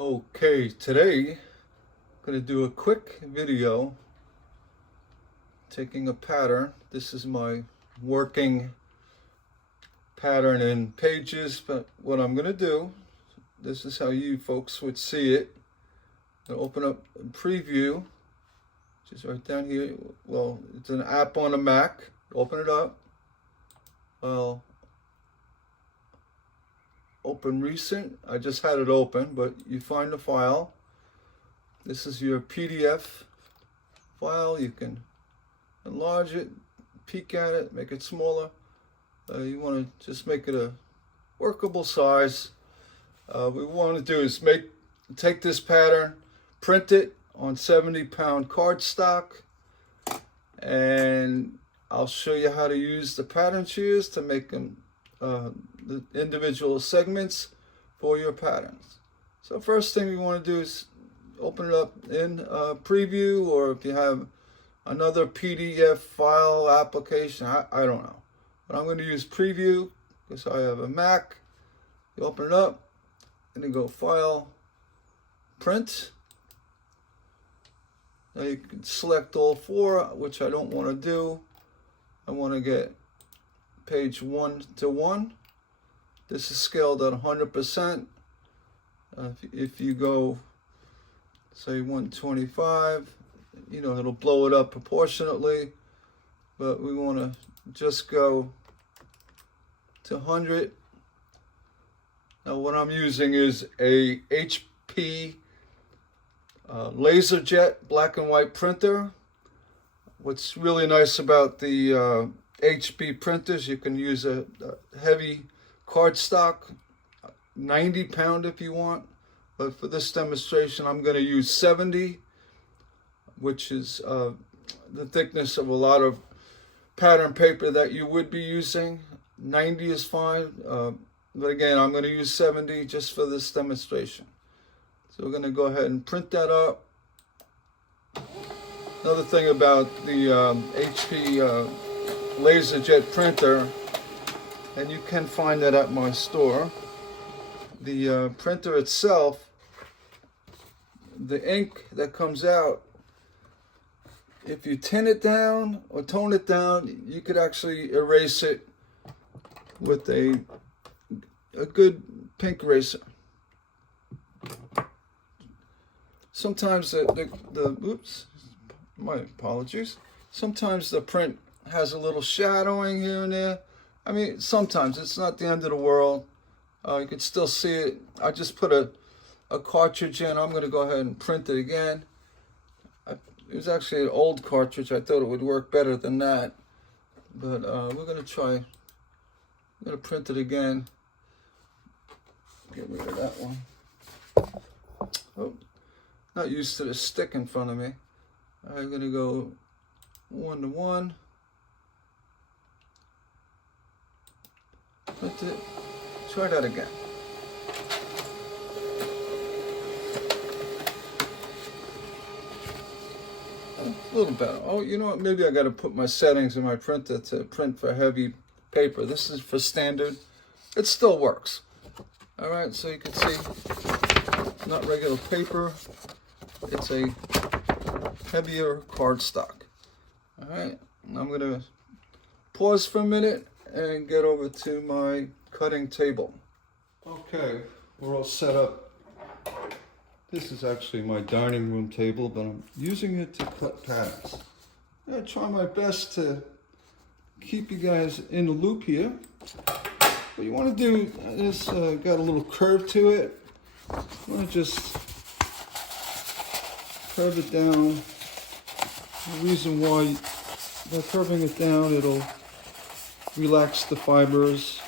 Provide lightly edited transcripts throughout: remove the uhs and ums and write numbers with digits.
Okay, today I'm going to do a quick video taking a pattern. This is my working pattern in Pages, but what I'm going to do, this is how you folks would see it. I'm going to open up a preview, which is right down here. Well, it's an app on a Mac. Open it up. Well, open recent. I just had it open, but you find the file. This is your PDF file. You can enlarge it, peek at it, make it smaller. You want to just make it a workable size. What we want to do is take this pattern, print it on 70-pound cardstock, and I'll show you how to use the pattern shears to make them the individual segments for your patterns. So first thing we want to do is open it up in preview, or if you have another PDF file application, I don't know. But I'm going to use preview because I have a Mac. You open it up and then go file, print. Now you can select all four, which I don't want to do. I want to get page 1:1. This is scaled at 100%. If you go, say 125, it'll blow it up proportionately. But we want to just go to 100. Now what I'm using is a HP LaserJet black and white printer. What's really nice about the HP printers, you can use a heavy cardstock, 90-pound if you want, but for this demonstration I'm going to use 70, which is the thickness of a lot of pattern paper that you would be using. 90 is fine, but again I'm going to use 70 just for this demonstration. So we're going to go ahead and print that up. Another thing about the HP LaserJet printer, and you can find that at my store, the printer itself, the ink that comes out, if you tin it down or tone it down, you could actually erase it with a good pink eraser. Sometimes oops, my apologies. Sometimes the print has a little shadowing here and there. I mean, sometimes it's not the end of the world. You can still see it. I just put a cartridge in. I'm going to go ahead and print it again. It was actually an old cartridge. I thought it would work better than that. But we're going to try. I'm going to print it again. Get rid of that one. Oh, not used to the stick in front of me. I'm going to go 1:1. Print it. Try that again. A little better. Oh, you know what? Maybe I got to put my settings in my printer to print for heavy paper. This is for standard. It still works. All right, so you can see it's not regular paper. It's a heavier cardstock. All right, I'm going to pause for a minute and get over to my cutting table. Okay, we're all set up. This is actually my dining room table, but I'm using it to cut patterns. I'm going to try my best to keep you guys in the loop here. What you want to do is, got a little curve to it. You want to just curve it down. The reason why, by curving it down, it'll relax the fibers,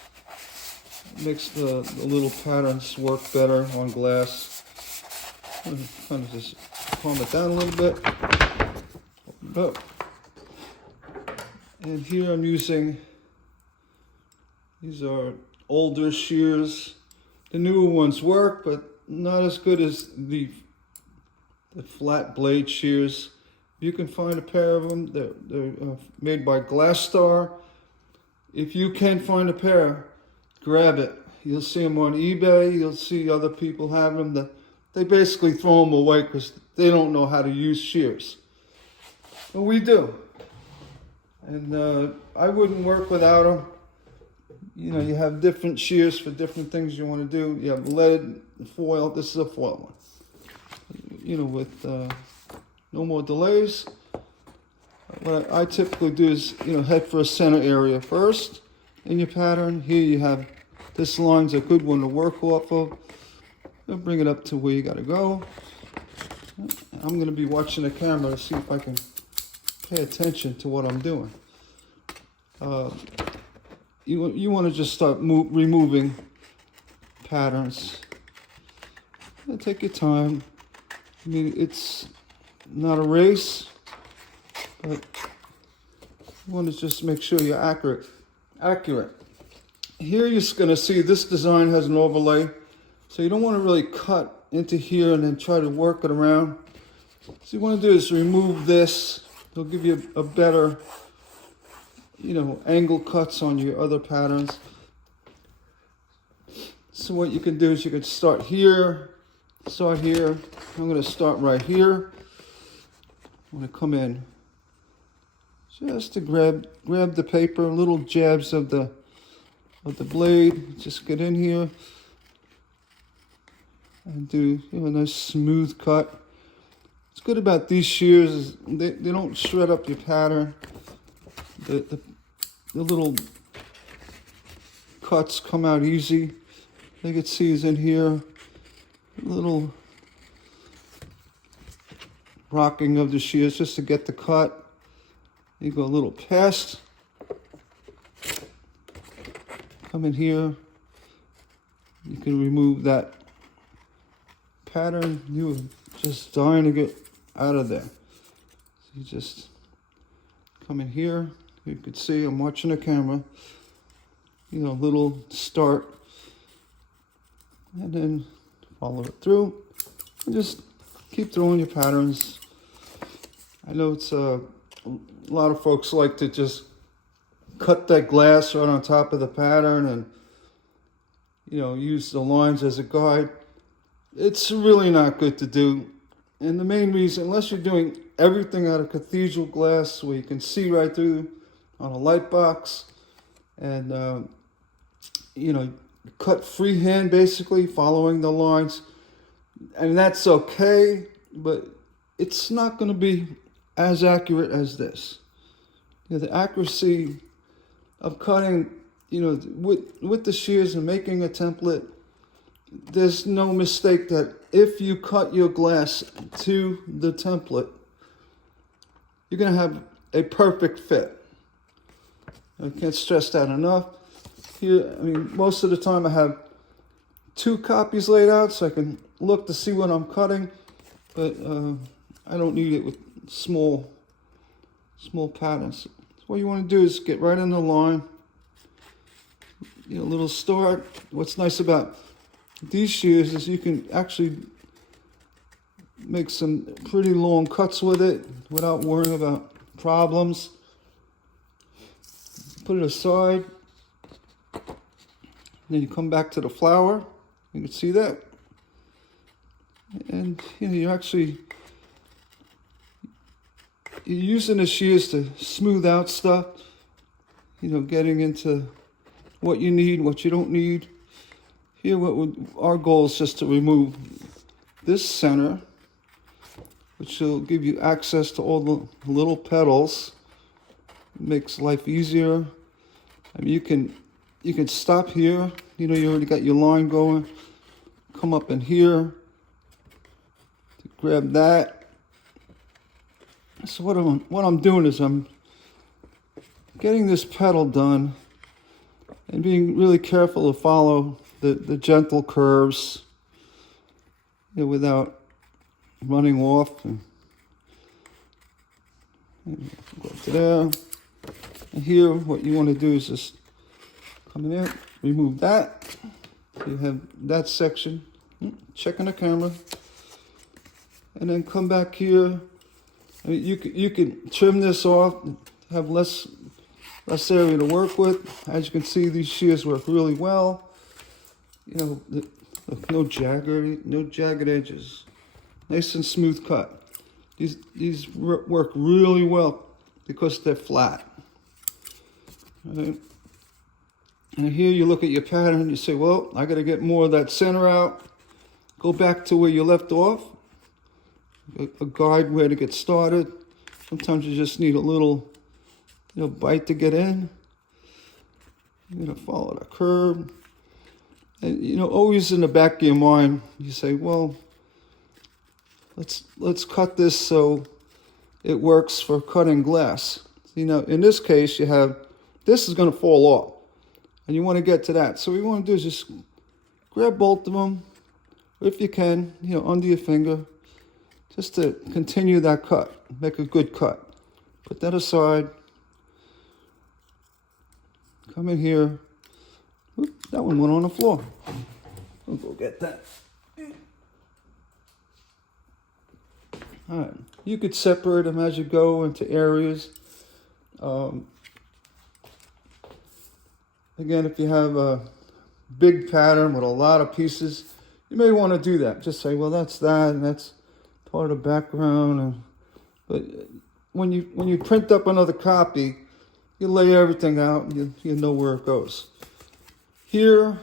makes the little patterns work better on glass. Kind of just calm it down a little bit. Open it up. And here I'm using, these are older shears. The newer ones work, but not as good as the flat blade shears. You can find a pair of them. They're made by Cardstock. If you can find a pair, grab it. You'll see them on eBay. You'll see other people have them. they basically throw them away because they don't know how to use shears. But we do. And I wouldn't work without them. You know, you have different shears for different things you want to do. You have lead, foil. This is a foil one. You know, with no more delays. What I typically do is, you know, head for a center area first in your pattern. Here you have, this line's a good one to work off of. I'll bring it up to where you got to go. I'm going to be watching the camera to see if I can pay attention to what I'm doing. You want to just start removing patterns. And take your time. I mean, it's not a race, but you want to just make sure you're accurate. Here you're going to see this design has an overlay, so you don't want to really cut into here and then try to work it around. So you want to do is remove this. It'll give you a better, you know, angle cuts on your other patterns. So what you can do is you can start here. I'm going to start right here. I'm going to come in just to grab the paper, little jabs of the blade. Just get in here and do, you know, a nice smooth cut. What's good about these shears is they don't shred up your pattern. The little cuts come out easy. You can see is in here. A little rocking of the shears just to get the cut. You go a little past. Come in here. You can remove that pattern. You were just dying to get out of there. So you just come in here. You can see I'm watching the camera. You know, little start. And then follow it through. And just keep throwing your patterns. I know it's a lot of folks like to just cut that glass right on top of the pattern and, you know, use the lines as a guide. It's really not good to do. And the main reason, unless you're doing everything out of cathedral glass where you can see right through on a light box and, you know, cut freehand basically, following the lines. And that's okay, but it's not going to be as accurate as this. You know, the accuracy of cutting, you know, with the shears and making a template, there's no mistake that if you cut your glass to the template, you're going to have a perfect fit. I can't stress that enough. Here, I mean, most of the time I have 2 copies laid out so I can look to see what I'm cutting, but I don't need it with small patterns. So what you want to do is get right in the line, you know, a little start. What's nice about these shears is you can actually make some pretty long cuts with it without worrying about problems. Put it aside. Then you come back to the flower. You can see that. And you know, you're using the shears to smooth out stuff. You know, getting into what you need, what you don't need. Here, our goal is just to remove this center, which will give you access to all the little petals. It makes life easier. I mean, you can stop here. You know, you already got your line going. Come up in here. Grab that. So what I'm doing is I'm getting this petal done and being really careful to follow the gentle curves, you know, without running off. And go up to there. And here, what you want to do is just come in there, remove that. You have that section. Checking the camera. And then come back here. I mean, you can trim this off, have less area to work with. As you can see, these shears work really well. You know, Look, no jagged edges. Nice and smooth cut. These work really well because they're flat. Right? And here you look at your pattern, you say, well, I got to get more of that center out. Go back to where you left off. A guide where to get started. Sometimes you just need a little bite to get in. You're going to follow that curve. And, always in the back of your mind, you say, well, let's cut this so it works for cutting glass. In this case, you have, this is going to fall off. And you want to get to that. So what you want to do is just grab both of them, if you can, under your finger, just to continue that cut. Make a good cut. Put that aside. Come in here. Oop, that one went on the floor. We'll go get that. All right. You could separate them as you go into areas. Again, if you have a big pattern with a lot of pieces, you may want to do that. Just say, well, that's that, and that's part of the background. But when you print up another copy, you lay everything out, and you know where it goes. Here,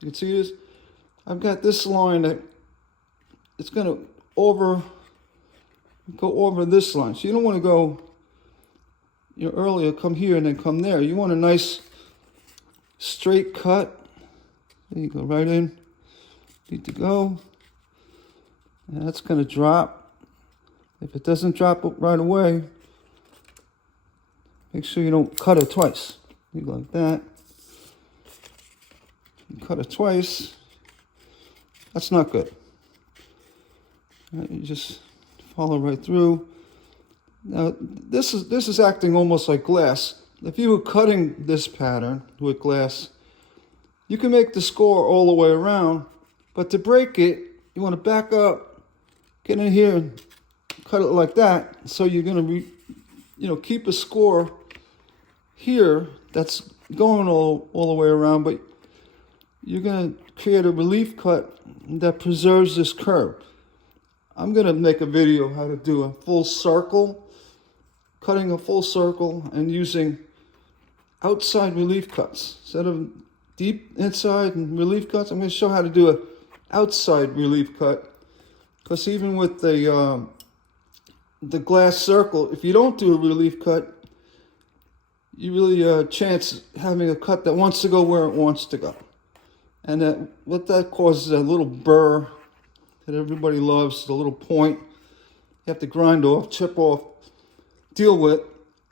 you can see this. I've got this line that it's going to go over this line. So you don't want to go, earlier, come here and then come there. You want a nice straight cut. There you go, right in. Need to go. And that's going to drop. If it doesn't drop right away, make sure you don't cut it twice. You go like that. You cut it twice. That's not good. Right, you just follow right through. Now, this is acting almost like glass. If you were cutting this pattern with glass, you can make the score all the way around, but to break it, you want to back up, get in here and cut it like that. So you're going to keep a score here that's going all the way around, but you're going to create a relief cut that preserves this curve. I'm going to make a video how to do a full circle, cutting a full circle and using outside relief cuts. Instead of deep inside and relief cuts, I'm going to show how to do an outside relief cut. Because even with the glass circle, if you don't do a relief cut, you really chance having a cut that wants to go where it wants to go. And what that causes is a little burr that everybody loves, the little point. You have to grind off, chip off, deal with.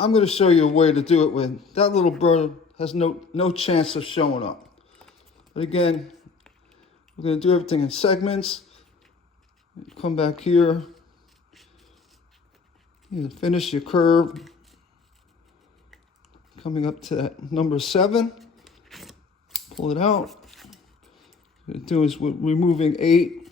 I'm going to show you a way to do it with that little burr has no chance of showing up. But again, we're going to do everything in segments. Come back here. You finish your curve. Coming up to that number 7. Pull it out. What we're doing is we're removing 8.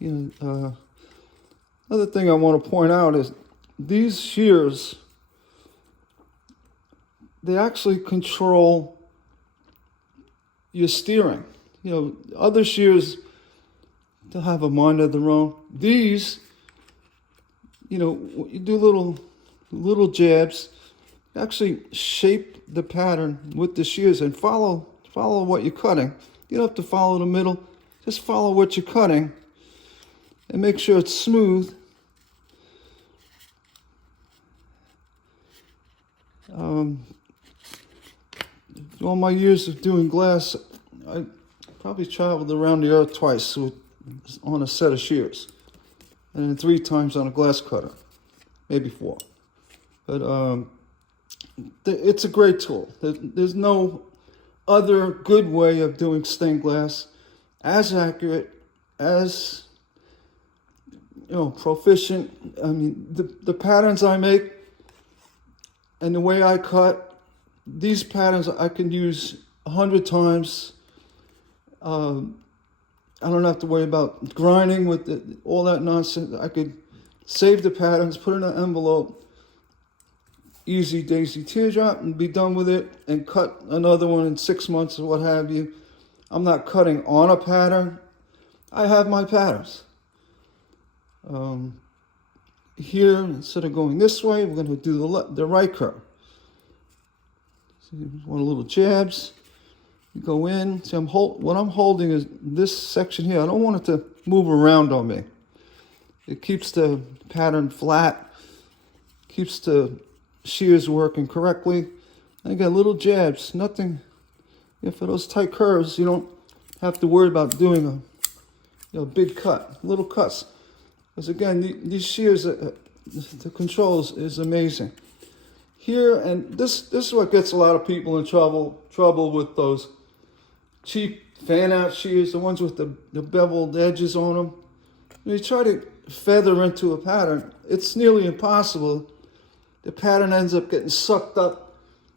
Another thing I want to point out is these shears, they actually control your steering. Other shears, they'll have a mind of their own. These, you do little jabs, actually shape the pattern with the shears and follow what you're cutting. You don't have to follow the middle, just follow what you're cutting and make sure it's smooth. All my years of doing glass, I probably traveled around the earth twice on a set of shears, and then 3 times on a glass cutter, maybe 4. But it's a great tool. There's no other good way of doing stained glass as accurate, as proficient. I mean, the patterns I make and the way I cut, these patterns I can use 100 times. I don't have to worry about grinding with all that nonsense. I could save the patterns, put it in an envelope, easy daisy teardrop, and be done with it, and cut another one in 6 months or what have you. I'm not cutting on a pattern. I have my patterns. Here, instead of going this way, we're going to do the right curve. So you want a little jabs. You go in. See, what I'm holding is this section here. I don't want it to move around on me. It keeps the pattern flat, keeps the shears working correctly. And again, little jabs, nothing. For those tight curves, you don't have to worry about doing a big cut, little cuts. Because again, these shears, the controls is amazing. Here, and this is what gets a lot of people in trouble with those cheap fan-out shears, the ones with the beveled edges on them. When you try to feather into a pattern, it's nearly impossible. The pattern ends up getting sucked up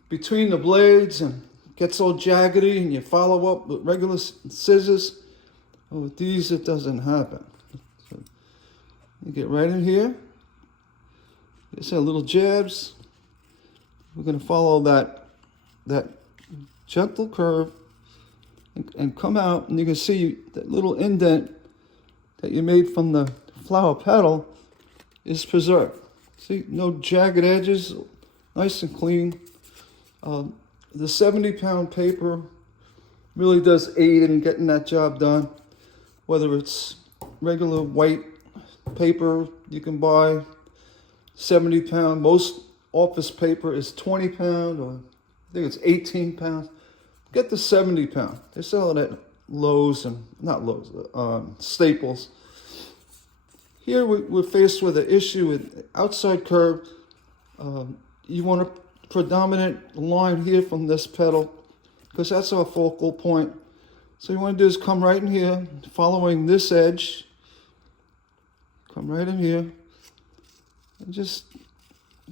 between the blades and gets all jaggedy, and you follow up with regular scissors. Well, with these, it doesn't happen. So you get right in here. Just a little jabs. We're going to follow that gentle curve and come out, and you can see that little indent that you made from the flower petal is preserved. See, no jagged edges, nice and clean. The 70-pound paper really does aid in getting that job done. Whether it's regular white paper you can buy, 70-pound. Most office paper is 20-pound, or I think it's 18 pounds. Get the 70-pound. They sell it at Lowe's and Staples. Here we're faced with an issue with outside curve. You want a predominant line here from this petal because that's our focal point. So you want to do is come right in here, following this edge. Come right in here and just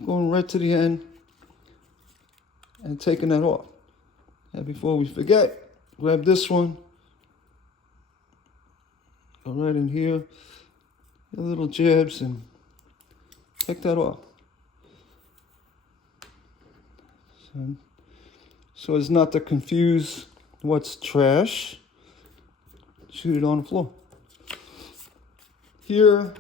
going right to the end and taking that off. And before we forget, grab this one, go right in here, a little jabs, and take that off. So as not to confuse what's trash, shoot it on the floor. Here,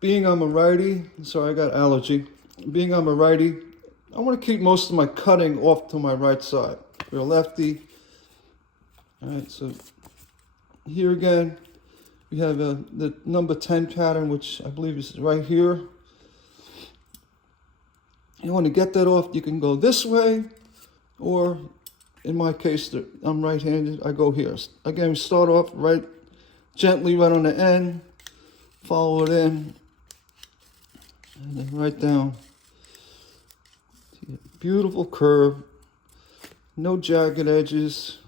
being I'm a righty, sorry, I got allergy. Being I'm a righty, I want to keep most of my cutting off to my right side. You're a lefty. All right, so here again, we have the number 10 pattern, which I believe is right here. You want to get that off, you can go this way, or in my case, I'm right-handed, I go here. Again, we start off right, gently right on the end, follow it in, and then right down. Beautiful curve, no jagged edges,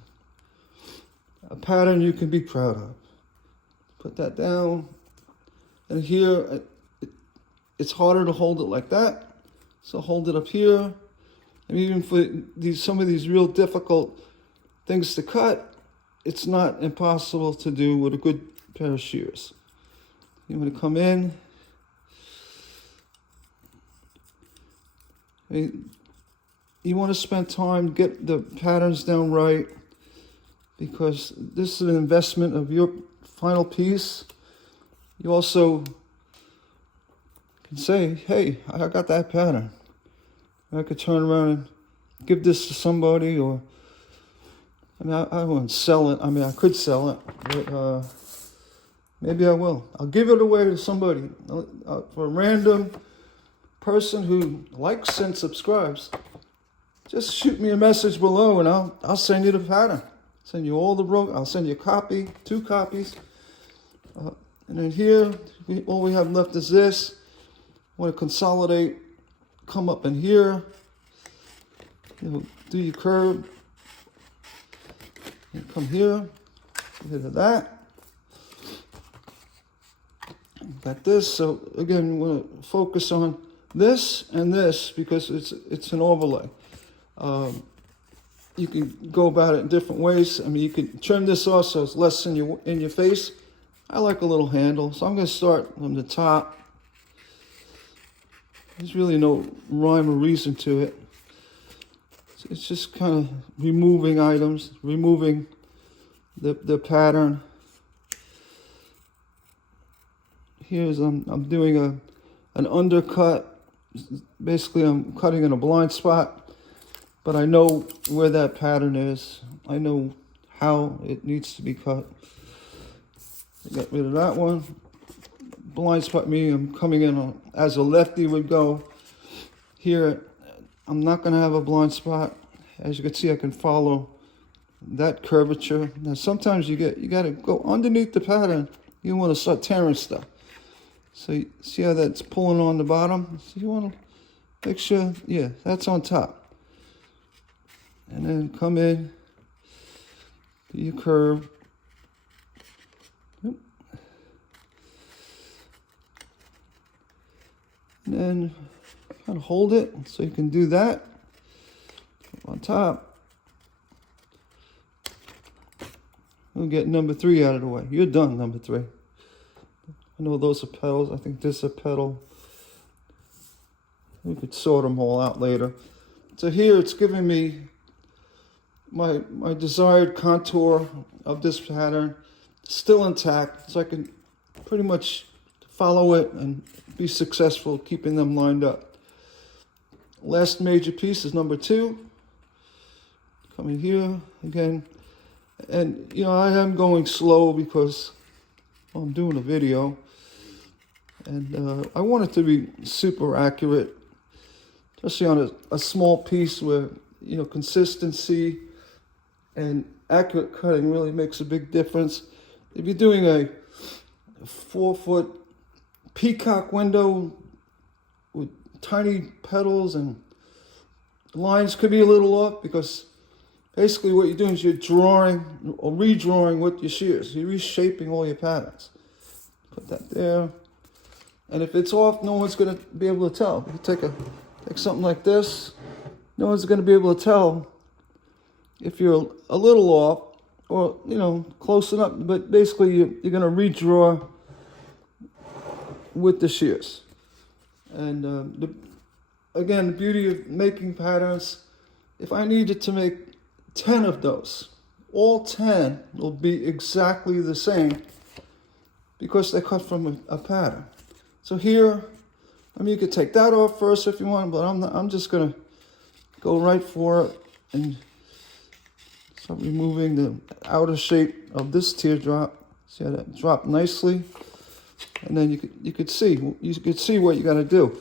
a pattern you can be proud of. Put that down, and here, it's harder to hold it like that, so hold it up here. And even for some of these real difficult things to cut, it's not impossible to do with a good pair of shears. You want to come in. You want to spend time, get the patterns down right, because this is an investment of your final piece. You also can say, hey, I got that pattern. I could turn around and give this to somebody, or, I mean, I won't sell it. I mean, I could sell it, but maybe I will. I'll give it away to somebody, for a random person who likes and subscribes. Just shoot me a message below, and I'll send you the pattern. Send you all the I'll send you a copy, 2 copies. And then here, all we have left is this. I want to consolidate. Come up in here, do your curve, and come here, get to that, like this. So again, we're going to focus on this and this because it's an overlay. You can go about it in different ways. I mean, you can trim this off so it's less in your face. I like a little handle, so I'm going to start from the top. There's really no rhyme or reason to it. It's just kind of removing items, removing the pattern. Here's I'm doing an undercut. Basically, I'm cutting in a blind spot, but I know where that pattern is. I know how it needs to be cut. Get rid of that one. Blind spot me, I'm coming in as a lefty would go. Here, I'm not going to have a blind spot. As you can see, I can follow that curvature. Now, sometimes you got to go underneath the pattern. You want to start tearing stuff. So you see how that's pulling on the bottom? So you want to make sure, yeah, that's on top. And then come in, do your curve. And then kind of hold it so you can do that on top. We'll get number 3 out of the way. You're done, number 3. I know those are petals. I think this is a petal. We could sort them all out later. So here it's giving me my desired contour of this pattern still intact, so I can pretty much follow it and be successful keeping them lined up. Last major piece is number 2. Coming here again. And, you know, I am going slow because I'm doing a video. And I want it to be super accurate, especially on a small piece where, you know, consistency and accurate cutting really makes a big difference. If you're doing a 4-foot peacock window with tiny petals and lines could be a little off, because basically what you're doing is you're drawing or redrawing with your shears. You're reshaping all your patterns. Put that there. And if it's off, no one's going to be able to tell. If you take something like this, no one's going to be able to tell if you're a little off or, you know, close enough. But basically, you're going to redraw with the shears. And again, the beauty of making patterns, if I needed to make 10 of those, all 10 will be exactly the same because they're cut from a pattern. So here, I mean, you could take that off first if you want, but I'm just gonna go right for it and start removing the outer shape of this teardrop. See how that dropped nicely, and then you could see what you got to do.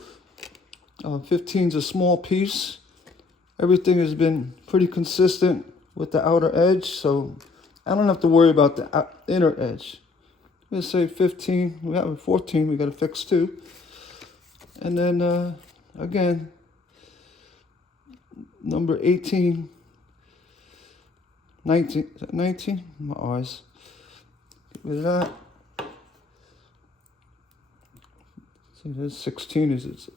15's a small piece. Everything has been pretty consistent with the outer edge, so I don't have to worry about the inner edge. I'm going to say 15. We have 14. We got to fix too. And then again, number 18, 19. 19. My eyes. Get rid of that. See, there's 16 is its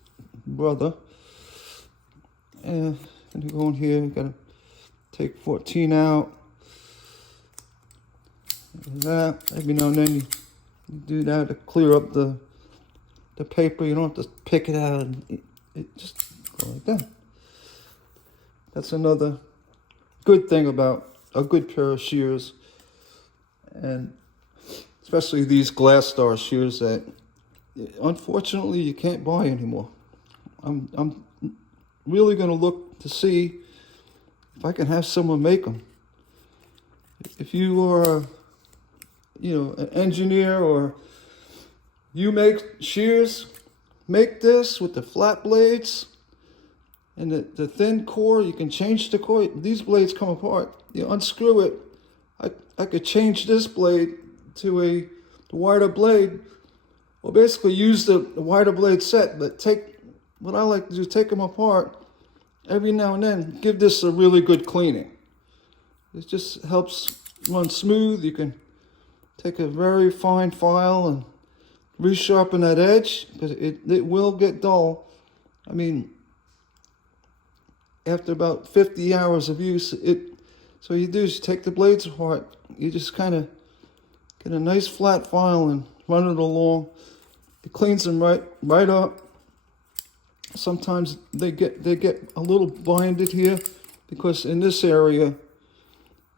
brother. And you go in here. You got to take 14 out. That every now and then you do that to clear up the paper. You don't have to pick it out and it just go like that. That's another good thing about a good pair of shears, and especially these glass star shears that unfortunately you can't buy anymore. I'm really going to look to see if I can have someone make them. If you are, you know, an engineer or you make shears, make this with the flat blades and the thin core. You can change the core. These blades come apart. You unscrew it. I could change this blade to a wider blade, or basically use the wider blade set, but what I like to do, take them apart every now and then, give this a really good cleaning. It just helps run smooth. You can take a very fine file and resharpen that edge, because it will get dull. I mean, after about 50 hours of use, so you do is you take the blades apart, you just kind of get a nice flat file and run it along. It cleans them right up. Sometimes they get a little binded here because in this area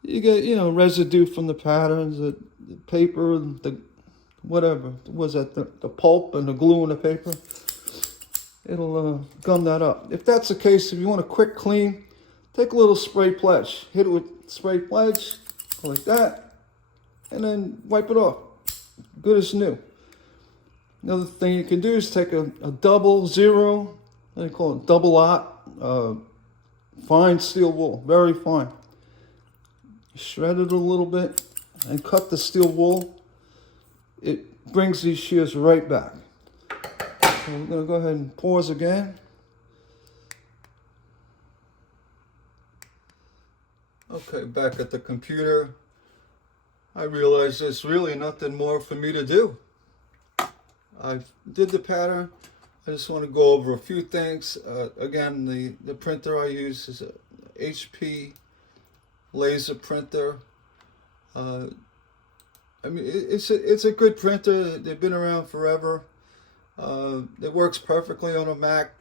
you get, you know, residue from the patterns, the paper, the whatever was that, the pulp and the glue in the paper. It'll gum that up. If that's the case, if you want a quick clean, take a little spray pledge, hit it with spray pledge like that, and then wipe it off. Good as new. Another thing you can do is take a double zero, they call it double aught, fine steel wool, very fine. Shred it a little bit and cut the steel wool. It brings these shears right back. So we're going to go ahead and pause again. Okay, back at the computer. I realized there's really nothing more for me to do. I did the pattern. I just want to go over a few things. Again, the printer I use is a HP laser printer. I mean, it's a good printer. They've been around forever. It works perfectly on a Mac.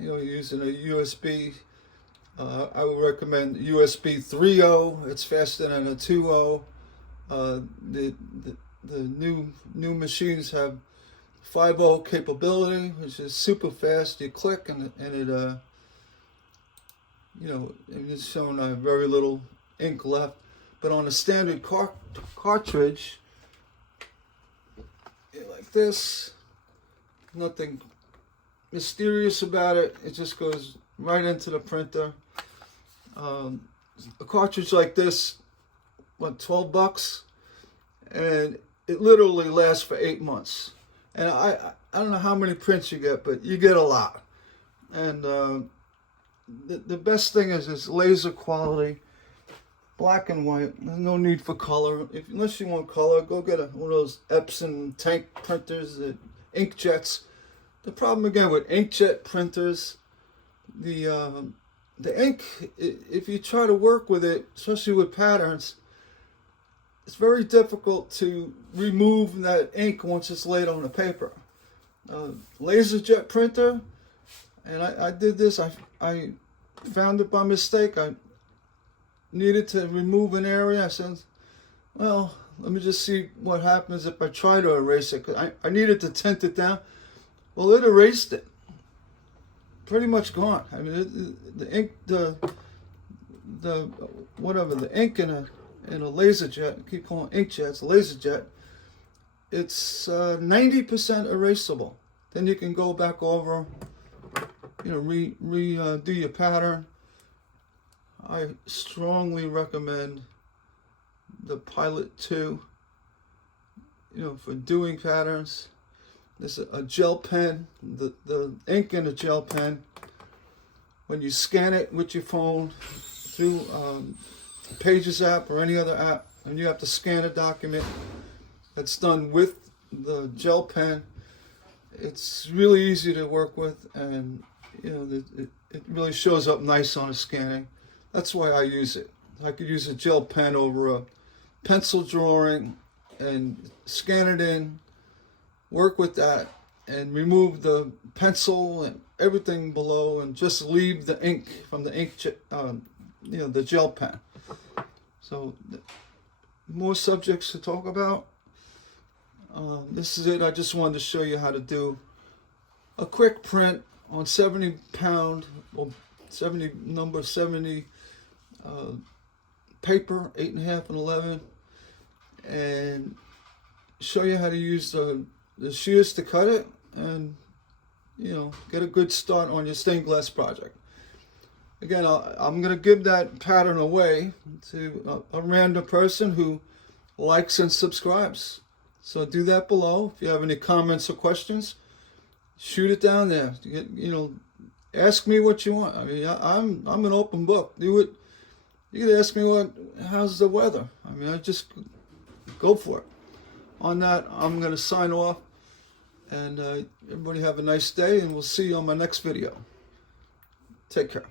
You know, using a USB. I would recommend USB 3.0. It's faster than a 2.0. The new machines have 5.0 capability, which is super fast. You click and it you know, it's showing very little ink left. But on a standard cartridge, like this, nothing mysterious about it. It just goes right into the printer. A cartridge like this, what, $12, and it literally lasts for 8 months. And I don't know how many prints you get, but you get a lot. And the best thing is it's laser quality, black and white. There's no need for color. Unless you want color, go get one of those Epson tank printers, the inkjets. The problem again with inkjet printers, the ink, if you try to work with it, especially with patterns, it's very difficult to remove that ink once it's laid on the paper. Laser jet printer, and I did this, I found it by mistake. I needed to remove an area. I said, well, let me just see what happens if I try to erase it. 'Cause I needed to tint it down. Well, it erased it. Pretty much gone. I mean, the ink, the ink in a laser jet, I keep calling it inkjets, laser jet, it's 90% erasable. Then you can go back over, you know, redo your pattern. I strongly recommend the Pilot 2, you know, for doing patterns. This is a gel pen, the ink in a gel pen. When you scan it with your phone through Pages app or any other app, and you have to scan a document that's done with the gel pen, it's really easy to work with, and you know it really shows up nice on a scanning. That's why I use it. I could use a gel pen over a pencil drawing and scan it in, work with that, and remove the pencil and everything below, and just leave the ink from the you know, the gel pen. So, more subjects to talk about. This is it. I just wanted to show you how to do a quick print on 70 pound or 70 paper, 8.5 and 11, and show you how to use the shears to cut it, and you know, get a good start on your stained glass project. Again, I'm going to give that pattern away to a random person who likes and subscribes. So do that below. If you have any comments or questions, shoot it down there. You know, ask me what you want. I mean, I'm an open book. Do it. You can ask me how's the weather. I mean, I just go for it. On that, I'm going to sign off. And everybody have a nice day, and we'll see you on my next video. Take care.